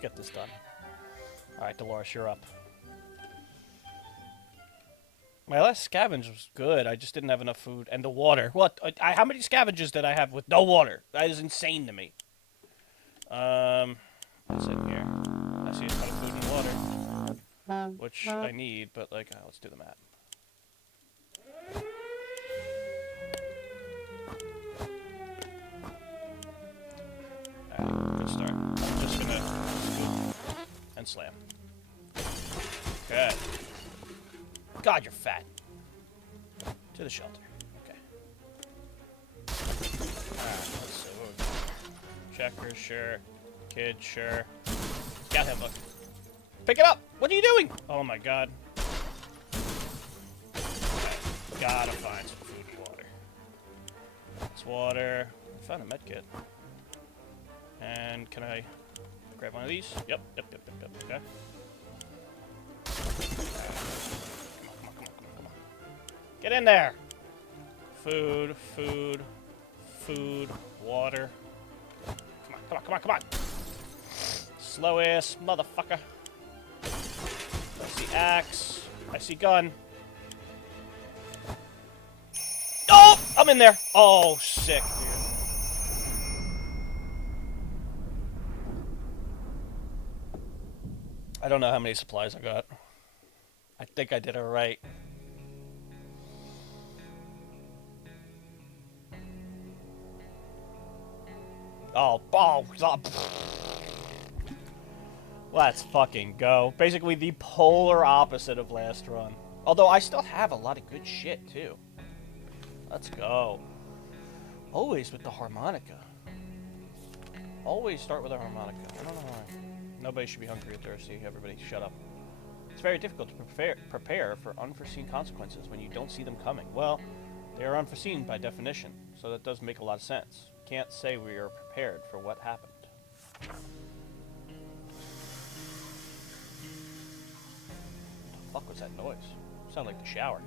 get this done. Alright, Dolores, you're up. My last scavenge was good. I just didn't have enough food. And the water. What? How many scavenges did I have with no water? That is insane to me. What's in here? I see a ton of food and water. Which I need, but, like, let's do the math. Alright, good start. I'm just gonna scoop and slam. Good. God, you're fat. To the shelter. Okay. Alright, let's see. What we got? Checker, sure. Kid, sure. Scout headlock. Pick it up! What are you doing? Oh my god. Okay. Gotta find some food and water. It's water. I found a med kit. And can I grab one of these? Yep. Okay. Come on. Get in there! Food, water. Come on. Slow ass motherfucker. I see axe. I see gun. Oh! I'm in there! Oh, sick, dude. I don't know how many supplies I got. I think I did it right. Oh, let's fucking go. Basically the polar opposite of last run. Although I still have a lot of good shit, too. Let's go. Always with the harmonica. Always start with a harmonica. I don't know why. Nobody should be hungry or thirsty. Everybody shut up. It's very difficult to prepare for unforeseen consequences when you don't see them coming. Well, they are unforeseen by definition, so that does make a lot of sense. Can't say we are prepared for what happened. What the fuck was that noise? It sounded like the shower.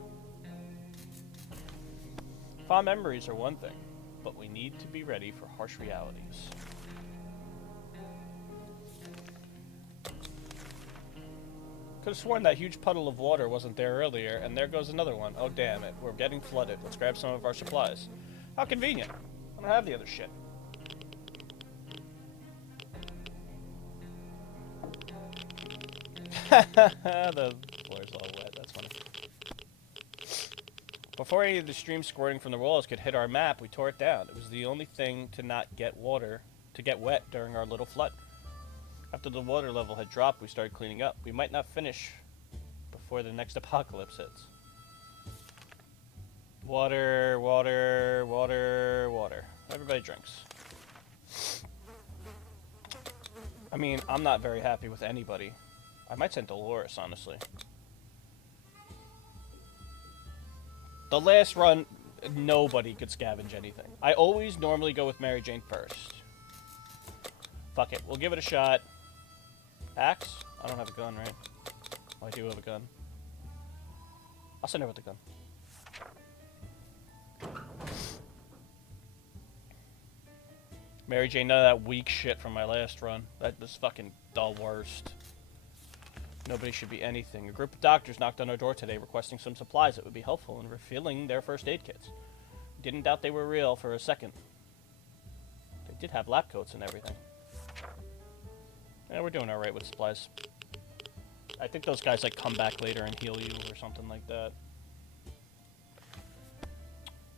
Fond memories are one thing, but we need to be ready for harsh realities. Could have sworn that huge puddle of water wasn't there earlier, and there goes another one. Oh, damn it. We're getting flooded. Let's grab some of our supplies. How convenient. I don't have the other shit. The floor's all wet. That's funny. Before any of the stream squirting from the walls could hit our map, we tore it down. It was the only thing to not get wet during our little flood. After the water level had dropped, we started cleaning up. We might not finish before the next apocalypse hits. Water. Everybody drinks. I mean, I'm not very happy with anybody. I might send Dolores, honestly. The last run, nobody could scavenge anything. I always normally go with Mary Jane first. Fuck it, we'll give it a shot. Axe? I don't have a gun, right? Oh, I do have a gun. I'll send her with the gun. Mary Jane, none of that weak shit from my last run. That was fucking the worst. Nobody should be anything. A group of doctors knocked on our door today requesting some supplies that would be helpful in refilling their first aid kits. Didn't doubt they were real for a second. They did have lab coats and everything. Yeah, we're doing alright with supplies. I think those guys like come back later and heal you or something like that.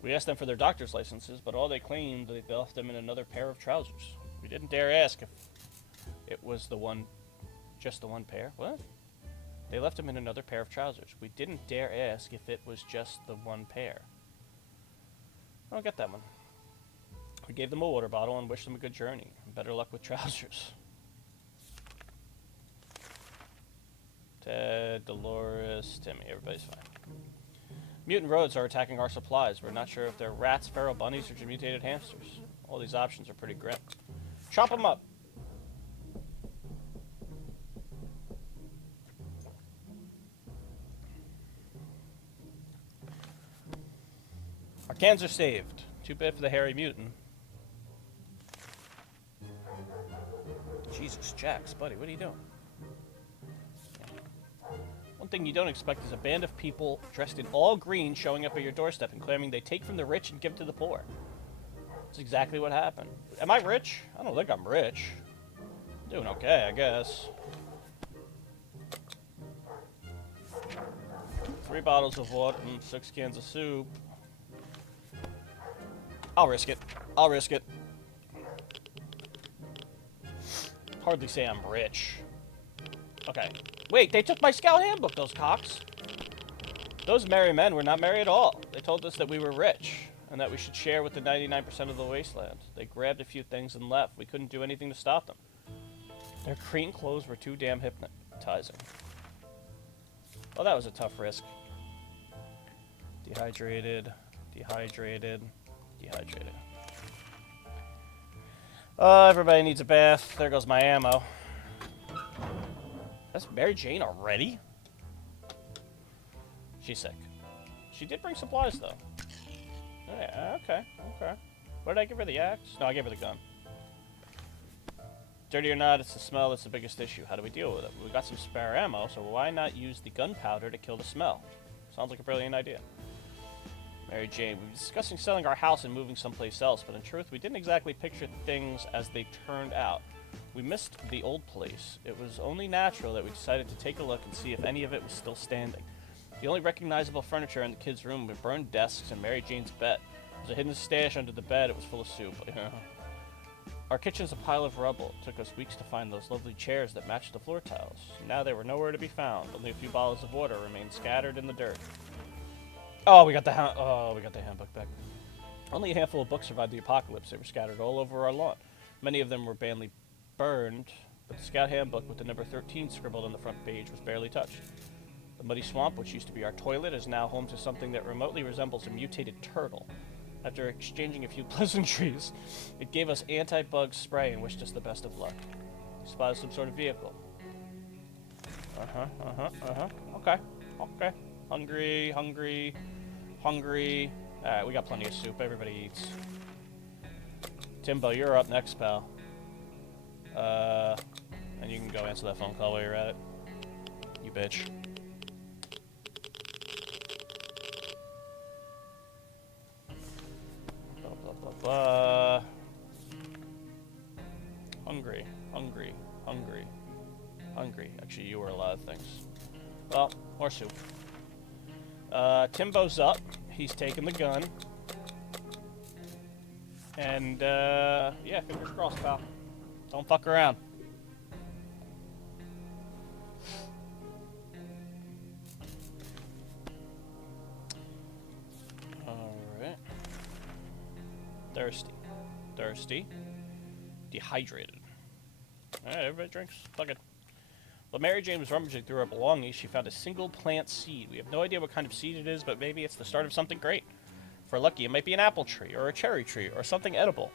We asked them for their doctor's licenses, but all they claimed they left them in another pair of trousers. We didn't dare ask if it was just the one pair. What? They left them in another pair of trousers. We didn't dare ask if it was just the one pair. I don't get that one. We gave them a water bottle and wished them a good journey. Better luck with trousers. Ted, Dolores, Timmy, everybody's fine. Mutant roads are attacking our supplies. We're not sure if they're rats, feral bunnies, or mutated hamsters. All these options are pretty grim. Chop them up! Our cans are saved. Too bad for the hairy mutant. Jesus, Jax, buddy, what are you doing? One thing you don't expect is a band of people dressed in all green showing up at your doorstep and claiming they take from the rich and give to the poor. That's exactly what happened. Am I rich? I don't think I'm rich. I'm doing okay, I guess. 3 bottles of water and 6 cans of soup. I'll risk it. I'll risk it. Hardly say I'm rich. Okay. Wait, they took my scout handbook, those cocks. Those merry men were not merry at all. They told us that we were rich, and that we should share with the 99% of the wasteland. They grabbed a few things and left. We couldn't do anything to stop them. Their green clothes were too damn hypnotizing. Well, that was a tough risk. Dehydrated, dehydrated, dehydrated. Everybody needs a bath. There goes my ammo. That's Mary Jane already? She's sick. She did bring supplies, though. Yeah, okay, okay. What did I give her, the axe? No, I gave her the gun. Dirty or not, it's the smell that's the biggest issue. How do we deal with it? We got some spare ammo, so why not use the gunpowder to kill the smell? Sounds like a brilliant idea. Mary Jane, we were discussing selling our house and moving someplace else, but in truth, we didn't exactly picture things as they turned out. We missed the old place. It was only natural that we decided to take a look and see if any of it was still standing. The only recognizable furniture in the kids' room were burned desks and Mary Jane's bed. There was a hidden stash under the bed. It was full of soup. Our kitchen's a pile of rubble. It took us weeks to find those lovely chairs that matched the floor tiles. Now they were nowhere to be found. Only a few bottles of water remained scattered in the dirt. Oh, we got the handbook back. Only a handful of books survived the apocalypse. They were scattered all over our lawn. Many of them were badly burned, but the scout handbook with the number 13 scribbled on the front page was barely touched. The muddy swamp, which used to be our toilet, is now home to something that remotely resembles a mutated turtle. After exchanging a few pleasantries, it gave us anti-bug spray and wished us the best of luck. We spotted some sort of vehicle. Okay. Okay. Hungry, hungry, hungry. Alright, we got plenty of soup. Everybody eats. Timbo, you're up next, pal. And you can go answer that phone call while you're at it. You bitch. Blah, blah, blah, blah. Hungry, hungry, hungry, hungry. Actually, you were a lot of things. Well, more soup. Timbo's up. He's taking the gun. And, yeah, fingers crossed, pal. Don't fuck around. Alright. Thirsty. Thirsty. Dehydrated. Alright, everybody drinks. Fuck it. While Mary Jane was rummaging through her belongings, she found a single plant seed. We have no idea what kind of seed it is, but maybe it's the start of something great. If we're lucky, it might be an apple tree, or a cherry tree, or something edible.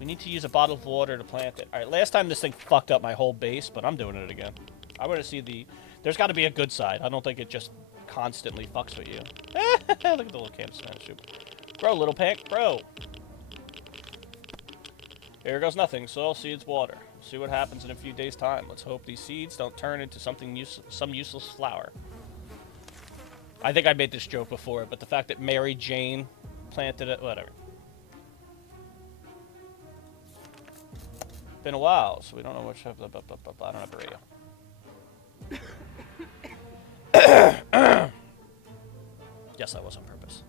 We need to use a bottle of water to plant it. Alright, last time this thing fucked up my whole base, but I'm doing it again. I want to see the... There's got to be a good side. I don't think it just constantly fucks with you. Look at the little can of Spanish soup. Grow, little plant, grow. Here goes nothing. Soil, seeds, water. See what happens in a few days' time. Let's hope these seeds don't turn into something some useless flower. I think I made this joke before, but the fact that Mary Jane planted it, whatever. Been a while, so we don't know which. I don't have a radio. Yes, that was on purpose.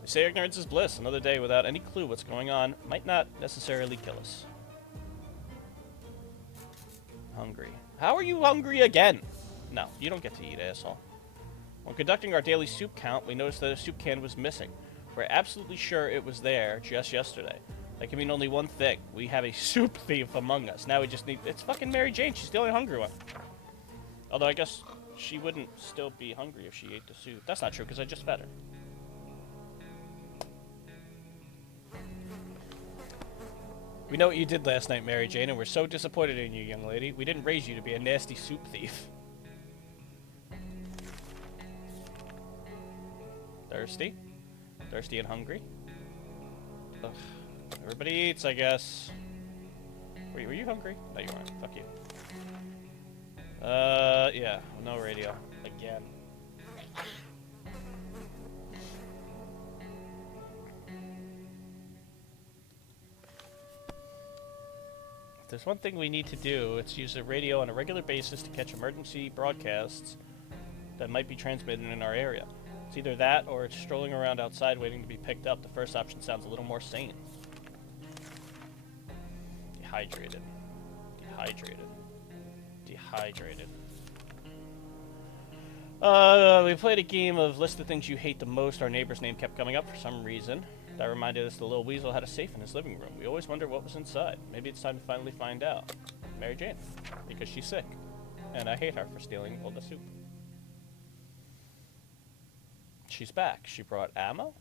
They say ignorance is bliss. Another day without any clue what's going on might not necessarily kill us. Hungry. How are you hungry again? No, you don't get to eat, asshole. When conducting our daily soup count, we noticed that a soup can was missing. We're absolutely sure it was there just yesterday. That can mean only one thing. We have a soup thief among us. Now we just need... It's fucking Mary Jane. She's the only hungry one. Although I guess she wouldn't still be hungry if she ate the soup. That's not true, because I just fed her. We know what you did last night, Mary Jane, and we're so disappointed in you, young lady. We didn't raise you to be a nasty soup thief. Thirsty? Thirsty and hungry? Ugh. Everybody eats, I guess. Were you hungry? No, you weren't. Fuck you. Yeah. No radio. Again. If there's one thing we need to do, it's use the radio on a regular basis to catch emergency broadcasts that might be transmitted in our area. It's either that or it's strolling around outside waiting to be picked up. The first option sounds a little more sane. Dehydrated. Dehydrated. Dehydrated. We played a game of list of things you hate the most. Our neighbor's name kept coming up for some reason. That reminded us the little weasel had a safe in his living room. We always wonder what was inside. Maybe it's time to finally find out. Mary Jane. Because she's sick. And I hate her for stealing all the soup. She's back. She brought ammo?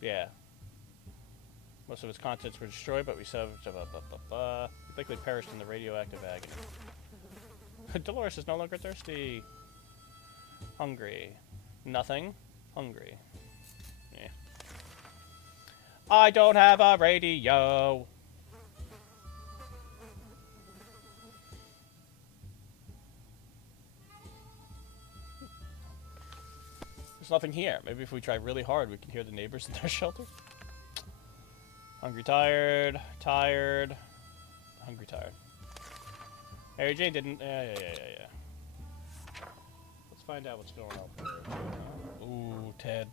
Yeah. Most of its contents were destroyed, but we salvaged we likely perished in the radioactive agony. Dolores is no longer thirsty. Hungry. Nothing. Hungry. Yeah. I don't have a radio. There's nothing here. Maybe if we try really hard, we can hear the neighbors in their shelter. Hungry, tired, tired. Hungry, tired. Mary Jane didn't. Yeah. Let's find out what's going on. Ooh, Ted.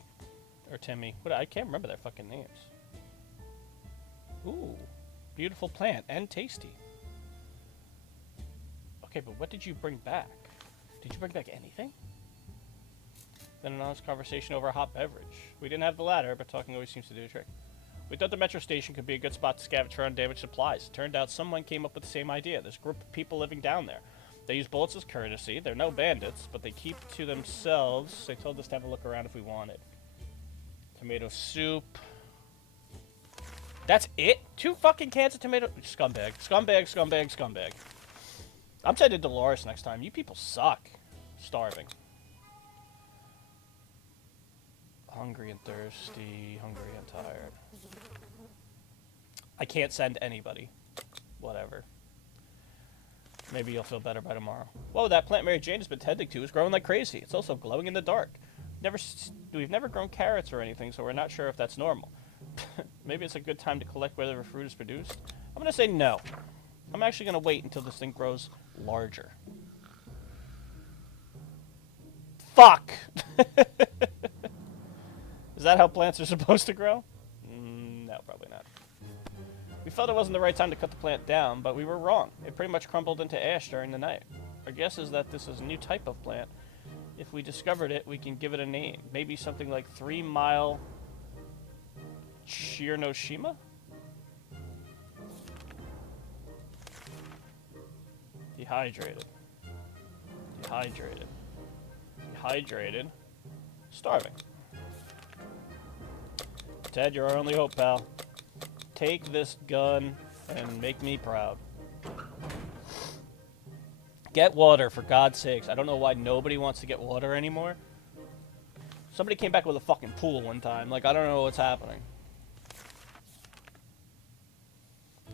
Or Timmy. What? I can't remember their fucking names. Ooh. Beautiful plant and tasty. Okay, but what did you bring back? Did you bring back anything? Then an honest conversation over a hot beverage. We didn't have the ladder, but talking always seems to do the trick. We thought the metro station could be a good spot to scavenge for undamaged supplies. It turned out someone came up with the same idea. There's a group of people living down there. They use bullets as courtesy. They're no bandits, but they keep to themselves. They told us to have a look around if we wanted. Tomato soup. That's it? 2 fucking cans of tomato... Scumbag. Scumbag, scumbag, scumbag. I'm sending Dolores next time. You people suck. Starving. Hungry and thirsty. Hungry and tired. I can't send anybody. Whatever. Maybe you'll feel better by tomorrow. Whoa, that plant Mary Jane has been tending to is growing like crazy. It's also glowing in the dark. We've never grown carrots or anything, so we're not sure if that's normal. Maybe it's a good time to collect whatever fruit is produced. I'm going to say no. I'm actually going to wait until this thing grows larger. Fuck! Is that how plants are supposed to grow? No, probably not. We felt it wasn't the right time to cut the plant down, but we were wrong. It pretty much crumbled into ash during the night. Our guess is that this is a new type of plant. If we discovered it, we can give it a name. Maybe something like 3 Mile Chirnoshima? Dehydrated. Dehydrated. Dehydrated. Starving. Ted, you're our only hope, pal. Take this gun and make me proud. Get water, for God's sakes. I don't know why nobody wants to get water anymore. Somebody came back with a fucking pool one time. Like, I don't know what's happening.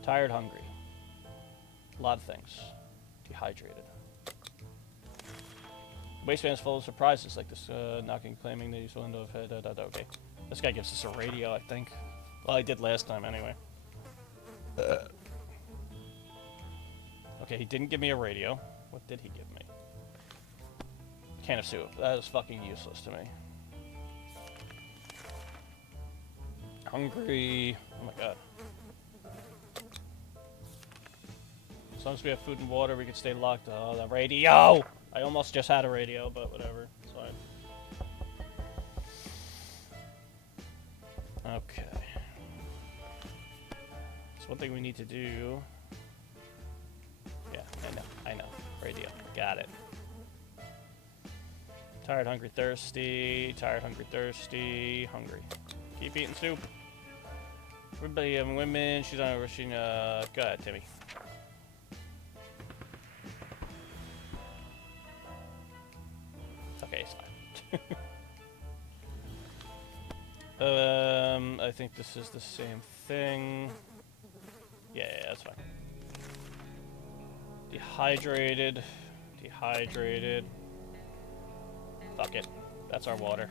Tired, hungry. A lot of things. Dehydrated. Wasteland's full of surprises, like this knocking, claiming that he's willing to have... Okay. This guy gives us a radio, I think. Well, I did last time, anyway. Okay, he didn't give me a radio. What did he give me? Can of soup. That is fucking useless to me. Hungry. Oh my god. As long as we have food and water, we can stay locked. Oh, the radio! I almost just had a radio, but whatever. It's fine. Okay. So one thing we need to do... Yeah, I know. Radio. Got it. Tired, hungry, thirsty. Tired, hungry, thirsty. Hungry. Keep eating soup. Everybody and women. She's on a rushing. Go ahead, Timmy. Okay, it's fine. I think this is the same thing. Yeah, that's fine. Dehydrated. Dehydrated. Fuck it. That's our water.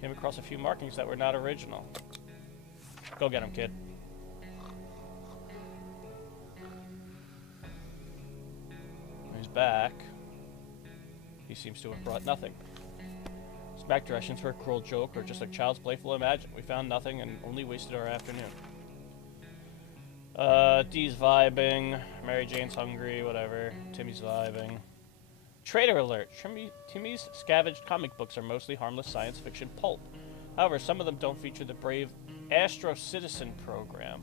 Came across a few markings that were not original. Go get him, kid. He's back. He seems to have brought nothing. His back directions were a cruel joke or just like child's playful imagine. We found nothing and only wasted our afternoon. Dee's vibing. Mary Jane's hungry, whatever. Timmy's vibing. Traitor alert! Timmy's scavenged comic books are mostly harmless science fiction pulp. However, some of them don't feature the brave Astro Citizen program.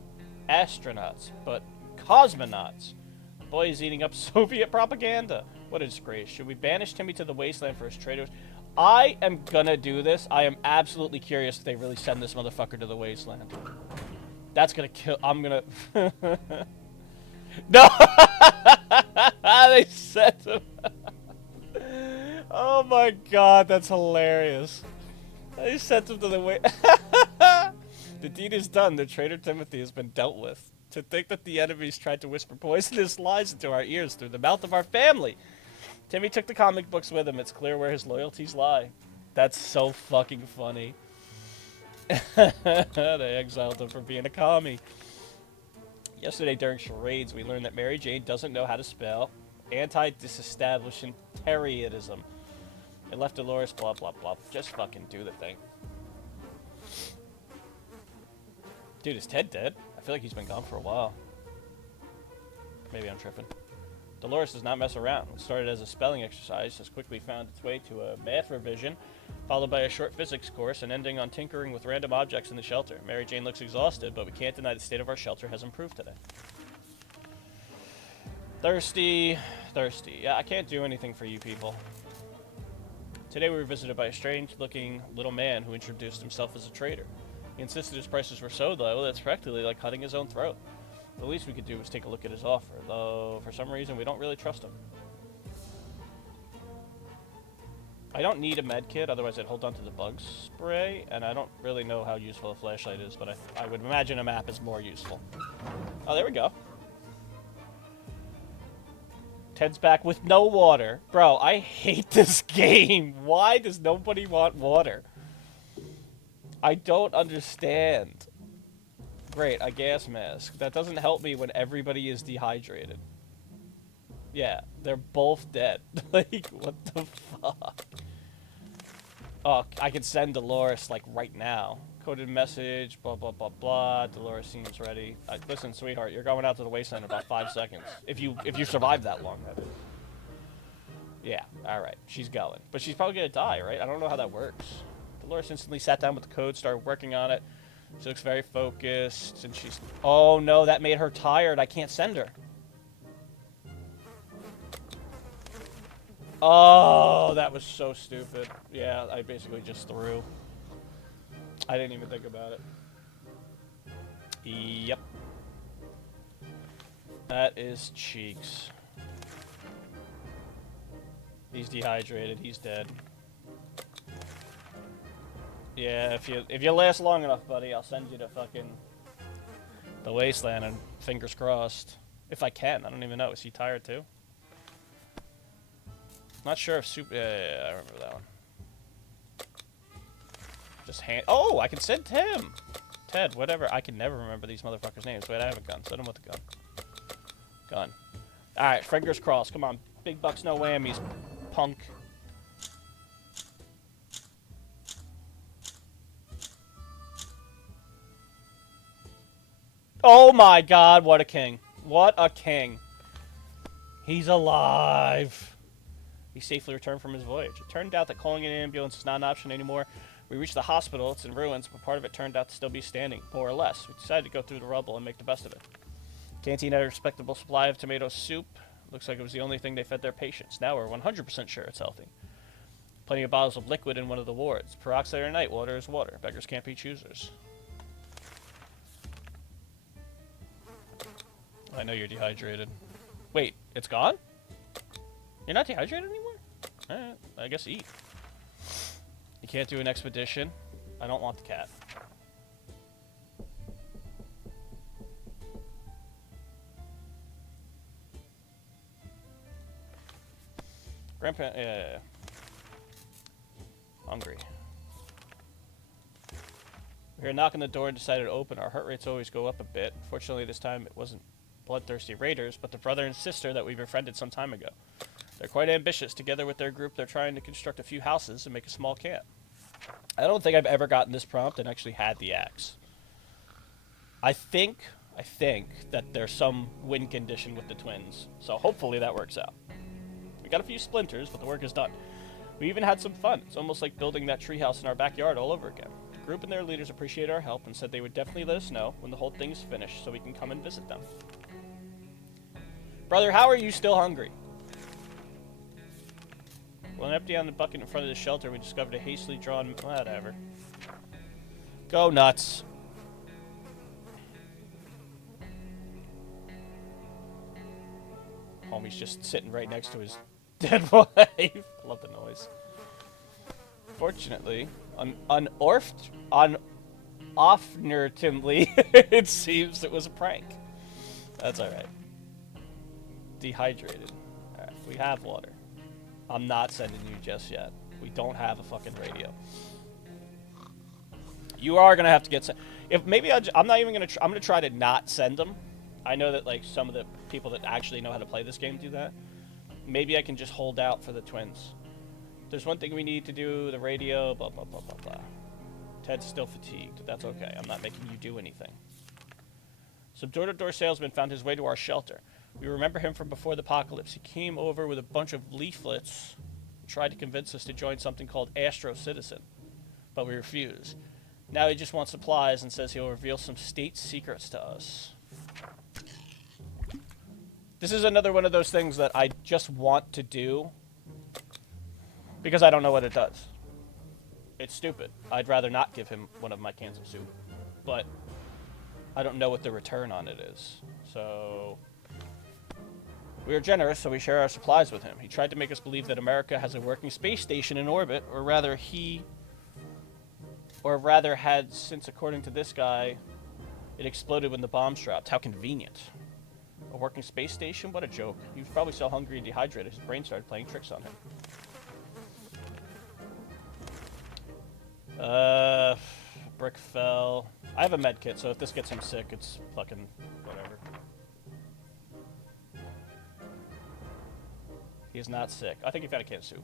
Astronauts, but cosmonauts. The boy is eating up Soviet propaganda. What a disgrace. Should we banish Timmy to the wasteland for his traitors? I am gonna do this. I am absolutely curious if they really send this motherfucker to the wasteland. That's gonna kill. I'm gonna. No! They sent him. Oh my god, that's hilarious. They sent him to the way. The deed is done. The traitor Timothy has been dealt with. To think that the enemies tried to whisper poisonous lies into our ears through the mouth of our family. Timmy took the comic books with him. It's clear where his loyalties lie. That's so fucking funny. They exiled him for being a commie. Yesterday during charades, we learned that Mary Jane doesn't know how to spell anti-disestablishmentarianism. It left Dolores blah blah blah. Just fucking do the thing. Dude, is Ted dead? I feel like he's been gone for a while. Maybe I'm tripping. Dolores does not mess around. What started as a spelling exercise has quickly found its way to a math revision, followed by a short physics course, and ending on tinkering with random objects in the shelter. Mary Jane looks exhausted, but we can't deny the state of our shelter has improved today. Thirsty. Thirsty. Yeah, I can't do anything for you people. Today we were visited by a strange-looking little man who introduced himself as a trader. He insisted his prices were so low that's practically like cutting his own throat. The least we could do was take a look at his offer, though for some reason we don't really trust him. I don't need a med kit, otherwise I'd hold on to the bug spray, and I don't really know how useful a flashlight is, but I would imagine a map is more useful. Oh, there we go. Ted's back with no water. Bro, I hate this game. Why does nobody want water? I don't understand. Great, a gas mask. That doesn't help me when everybody is dehydrated. Yeah, they're both dead. Like, what the fuck? Oh, I can send Dolores, like, right now. Coded message, blah, blah, blah, blah. Dolores seems ready. Listen, sweetheart, you're going out to the wasteland in about 5 seconds. If you survive that long, that is. Yeah, alright. She's going. But she's probably gonna die, right? I don't know how that works. Dolores instantly sat down with the code, started working on it. She looks very focused, and she's... Oh, no, that made her tired. I can't send her. Oh, that was so stupid. Yeah, I basically just threw. I didn't even think about it. Yep. That is cheeks. He's dehydrated. He's dead. Yeah, if you last long enough, buddy, I'll send you to fucking the wasteland, and fingers crossed. If I can, I don't even know. Is he tired too? Not sure if yeah, I remember that one. Just hand. Oh, I can send him. Ted, whatever. I can never remember these motherfuckers' names. Wait, I have a gun. Send him with a gun. Gun. All right, fingers crossed. Come on, big bucks, no whammies, punk. Oh my god, what a king. What a king. He's alive. He safely returned from his voyage. It turned out that calling an ambulance is not an option anymore. We reached the hospital. It's in ruins, but part of it turned out to still be standing, more or less. We decided to go through the rubble and make the best of it. Canteen had a respectable supply of tomato soup. Looks like it was the only thing they fed their patients. Now we're 100% sure it's healthy. Plenty of bottles of liquid in one of the wards. Peroxide or night, water is water. Beggars can't be choosers. I know you're dehydrated. Wait, it's gone? You're not dehydrated anymore? Alright, I guess eat. You can't do an expedition. I don't want the cat. Grandpa, yeah. Hungry. We heard a knock on the door and decided to open. Our heart rates always go up a bit. Fortunately, this time it wasn't bloodthirsty raiders, but the brother and sister that we befriended some time ago. They're quite ambitious. Together with their group, they're trying to construct a few houses and make a small camp. I don't think I've ever gotten this prompt and actually had the axe. I think that there's some win condition with the twins, so hopefully that works out. We got a few splinters, but the work is done. We even had some fun. It's almost like building that treehouse in our backyard all over again. The group and their leaders appreciate our help and said they would definitely let us know when the whole thing is finished so we can come and visit them. Brother, how are you still hungry? While empty on the bucket in front of the shelter, we discovered a hastily drawn... whatever. Go nuts. Homie's just sitting right next to his dead wife. I love the noise. Fortunately, unfortunately, it seems it was a prank. That's alright. Dehydrated. Alright, we have water. I'm not sending you just yet. We don't have a fucking radio. You are gonna have to get sent. If maybe I'm not even gonna. I'm gonna try to not send them. I know that like some of the people that actually know how to play this game do that. Maybe I can just hold out for the twins. There's one thing we need to do. The radio. Blah blah blah blah blah. Ted's still fatigued. That's okay. I'm not making you do anything. Some door-to-door salesman found his way to our shelter. We remember him from before the apocalypse. He came over with a bunch of leaflets and tried to convince us to join something called Astro Citizen, but we refused. Now he just wants supplies and says he'll reveal some state secrets to us. This is another one of those things that I just want to do because I don't know what it does. It's stupid. I'd rather not give him one of my cans of soup, but I don't know what the return on it is. So we are generous, so we share our supplies with him. He tried to make us believe that America has a working space station in orbit, or rather had, since according to this guy, it exploded when the bombs dropped. How convenient. A working space station? What a joke. He was probably so hungry and dehydrated, his brain started playing tricks on him. Brick fell. I have a med kit, so if this gets him sick, it's fucking whatever. He is not sick. I think he found a can of soup.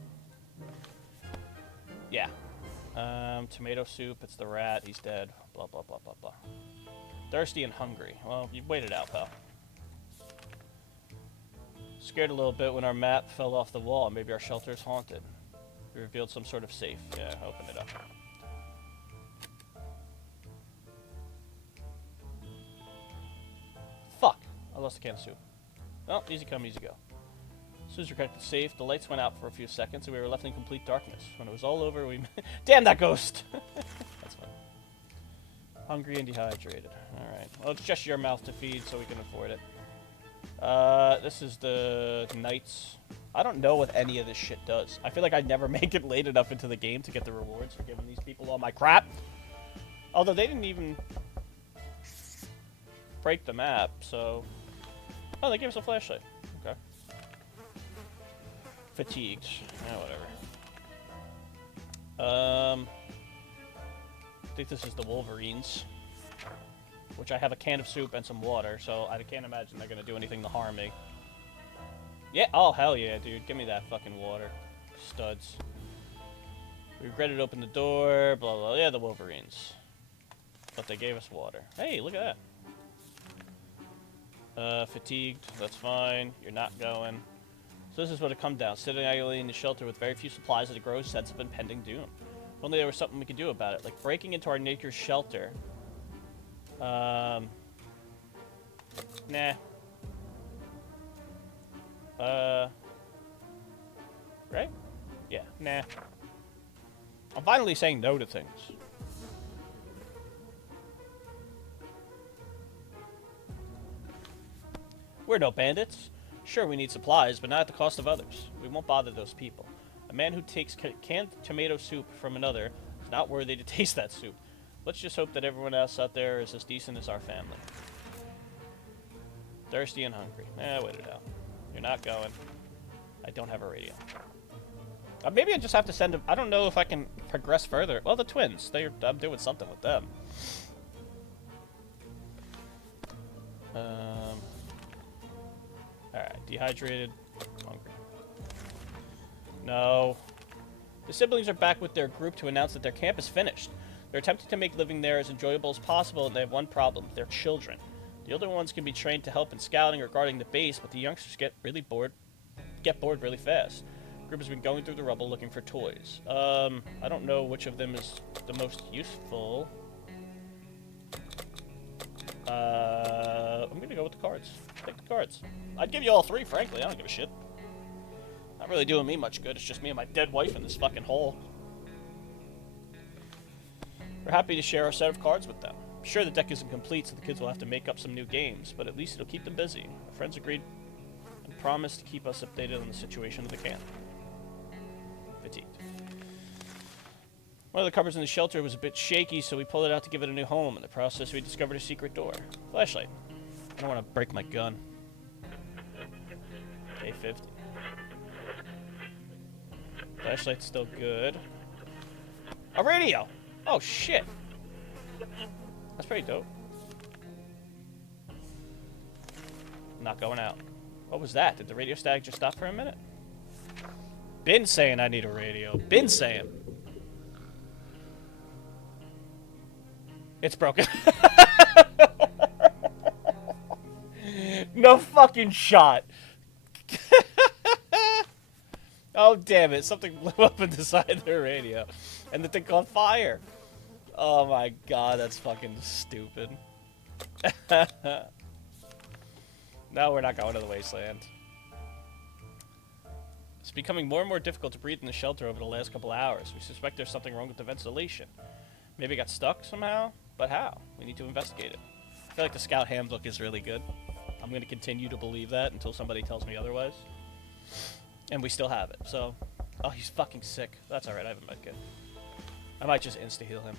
Yeah. Tomato soup, it's the rat, he's dead. Blah, blah, blah, blah, blah. Thirsty and hungry. Well, you've waited out, pal. Scared a little bit when our map fell off the wall. Maybe our shelter is haunted. We revealed some sort of safe. Yeah, open it up. Fuck! I lost a can of soup. Well, easy come, easy go. As soon as we cracked the safe, the lights went out for a few seconds and we were left in complete darkness. When it was all over, we... Damn that ghost! That's fine. Hungry and dehydrated. Alright. Well, it's just your mouth to feed so we can afford it. This is the Knights. I don't know what any of this shit does. I feel like I never make it late enough into the game to get the rewards for giving these people all my crap. Although they didn't even break the map, so... Oh, they gave us a flashlight. Okay. Fatigued. Yeah, whatever. I think this is the Wolverines. Which I have a can of soup and some water, so I can't imagine they're gonna do anything to harm me. Yeah, oh hell yeah, dude. Give me that fucking water. Studs. We regretted to open the door, blah blah. Yeah, the Wolverines. But they gave us water. Hey, look at that. Fatigued, that's fine. You're not going. So this is what it comes down. Sitting idly in the shelter with very few supplies and a growing sense of impending doom. If only there was something we could do about it, like breaking into our nature's shelter. Nah. Right? Yeah, nah. I'm finally saying no to things. We're no bandits. Sure, we need supplies, but not at the cost of others. We won't bother those people. A man who takes canned tomato soup from another is not worthy to taste that soup. Let's just hope that everyone else out there is as decent as our family. Thirsty and hungry. Wait it out. You're not going. I don't have a radio. Maybe I just have to send them. I don't know if I can progress further. Well, the twins. I'm doing something with them. Alright. Dehydrated. Hungry. No. The siblings are back with their group to announce that their camp is finished. They're attempting to make living there as enjoyable as possible, and they have one problem. They're children. The older ones can be trained to help in scouting or guarding the base, but the youngsters get bored really fast. The group has been going through the rubble looking for toys. I don't know which of them is the most useful. I'm gonna go with the cards. Take the cards. I'd give you all three, frankly. I don't give a shit. Not really doing me much good. It's just me and my dead wife in this fucking hole. We're happy to share our set of cards with them. Sure, the deck isn't complete, so the kids will have to make up some new games, but at least it'll keep them busy. Our friends agreed and promised to keep us updated on the situation of the camp. Fatigued. One of the cupboards in the shelter was a bit shaky, so we pulled it out to give it a new home. In the process, we discovered a secret door. Flashlight. I don't want to break my gun. A50. Flashlight's still good. A radio! Oh, shit! That's pretty dope. Not going out. What was that? Did the radio static just stop for a minute? Been saying I need a radio. Been saying. It's broken. No fucking shot. Oh, damn it. Something blew up in the side of the radio. And the thing caught fire. Oh my god, that's fucking stupid. No, we're not going to the wasteland. It's becoming more and more difficult to breathe in the shelter over the last couple hours. We suspect there's something wrong with the ventilation. Maybe it got stuck somehow? But how? We need to investigate it. I feel like the Scout Handbook is really good. I'm going to continue to believe that until somebody tells me otherwise. And we still have it, so... Oh, he's fucking sick. That's alright, I have a medkit. I might just insta-heal him.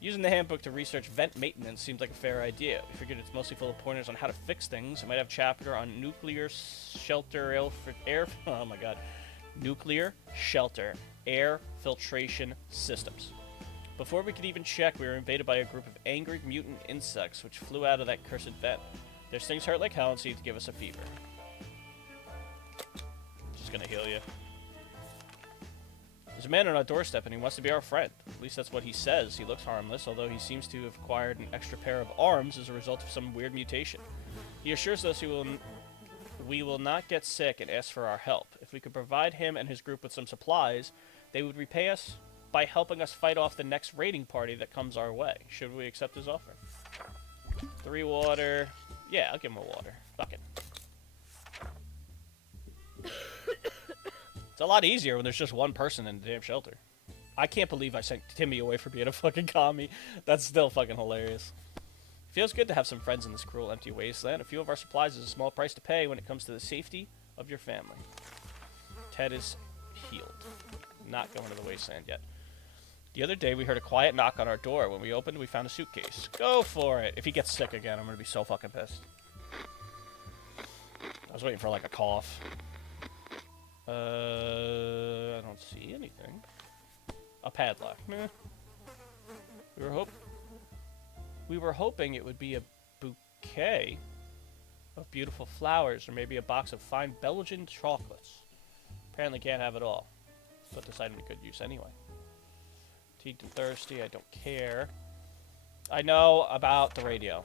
Using the handbook to research vent maintenance seems like a fair idea. We figured it's mostly full of pointers on how to fix things. It might have a chapter on nuclear shelter air... Oh my god. Nuclear shelter air filtration systems. Before we could even check, we were invaded by a group of angry mutant insects which flew out of that cursed vent. Their stings hurt like hell and seemed to give us a fever. Just gonna heal you. There's a man on our doorstep and he wants to be our friend. At least that's what he says. He looks harmless, although he seems to have acquired an extra pair of arms as a result of some weird mutation. He assures us we will not get sick and asks for our help. If we could provide him and his group with some supplies, they would repay us by helping us fight off the next raiding party that comes our way. Should we accept his offer? 3 water. Yeah, I'll give him a water. Fuck it. It's a lot easier when there's just one person in the damn shelter. I can't believe I sent Timmy away for being a fucking commie. That's still fucking hilarious. Feels good to have some friends in this cruel, empty wasteland. A few of our supplies is a small price to pay when it comes to the safety of your family. Ted is healed. Not going to the wasteland yet. The other day, we heard a quiet knock on our door. When we opened, we found a suitcase. Go for it. If he gets sick again, I'm going to be so fucking pissed. I was waiting for, like, a cough. I don't see anything. A padlock. Meh. We were hoping it would be a bouquet of beautiful flowers, or maybe a box of fine Belgian chocolates. Apparently can't have it all. Put this item to good use anyway. Fatigued and thirsty, I don't care. I know about the radio.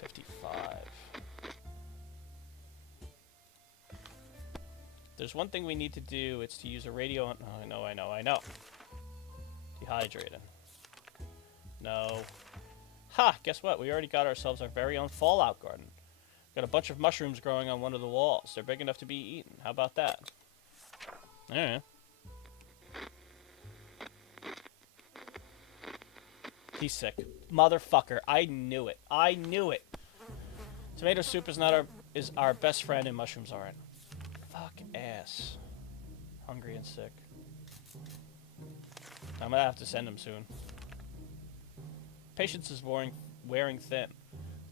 55. There's one thing we need to do, it's to use a radio on... Oh, I know. Dehydrated. No. Ha! Guess what? We already got ourselves our very own Fallout garden. Got a bunch of mushrooms growing on one of the walls. They're big enough to be eaten. How about that? Yeah. He's sick. Motherfucker. I knew it. I knew it. Tomato soup is our best friend and mushrooms aren't. Fuck ass. Hungry and sick. I'm gonna have to send him soon. Patience is wearing thin.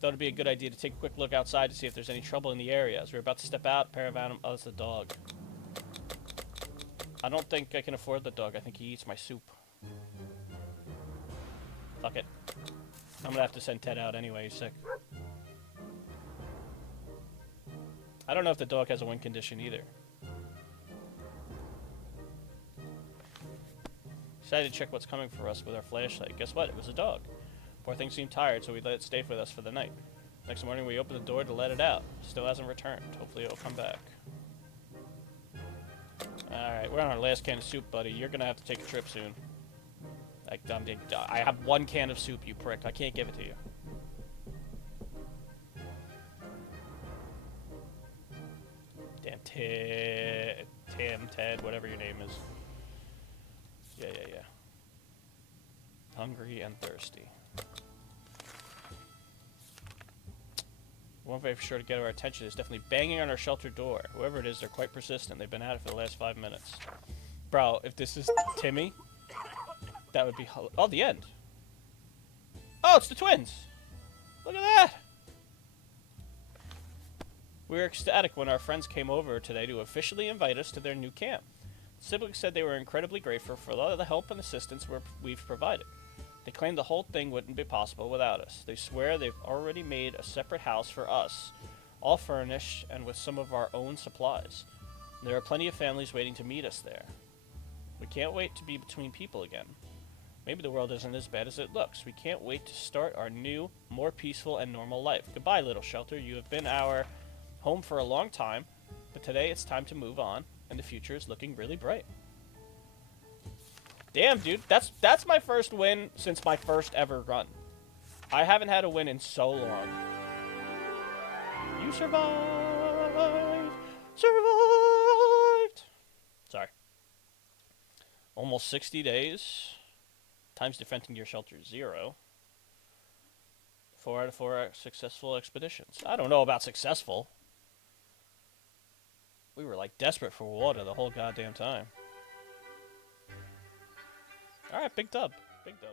Thought it'd be a good idea to take a quick look outside to see if there's any trouble in the area. As we're about to step out, a pair of animals. Oh, it's the dog. I don't think I can afford the dog. I think he eats my soup. Fuck it. I'm gonna have to send Ted out anyway. He's sick. I don't know if the dog has a wind condition either. Decided to check what's coming for us with our flashlight. Guess what? It was a dog. Poor thing seemed tired, so we let it stay with us for the night. Next morning, we opened the door to let it out. Still hasn't returned. Hopefully, it'll come back. Alright, we're on our last can of soup, buddy. You're gonna have to take a trip soon. Like, I have one can of soup, you prick. I can't give it to you. Damn Ted, whatever your name is. Yeah. Hungry and thirsty. One way for sure to get our attention is definitely banging on our shelter door. Whoever it is, they're quite persistent. They've been at it for the last 5 minutes. Bro, if this is Timmy, that would be... Oh, the end. Oh, it's the twins. Look at that. We were ecstatic when our friends came over today to officially invite us to their new camp. The siblings said they were incredibly grateful for a lot of the help and assistance we've provided. They claimed the whole thing wouldn't be possible without us. They swear they've already made a separate house for us, all furnished and with some of our own supplies. There are plenty of families waiting to meet us there. We can't wait to be between people again. Maybe the world isn't as bad as it looks. We can't wait to start our new, more peaceful and normal life. Goodbye, little shelter. You have been our home for a long time, but today it's time to move on, and the future is looking really bright. Damn, dude, that's my first win since my first ever run. I haven't had a win in so long. You survived! Survived! Sorry. Almost 60 days. Times defending your shelter 0. 4 out of 4 successful expeditions. I don't know about successful. We were like desperate for water the whole goddamn time. Alright, big dub. Big dub.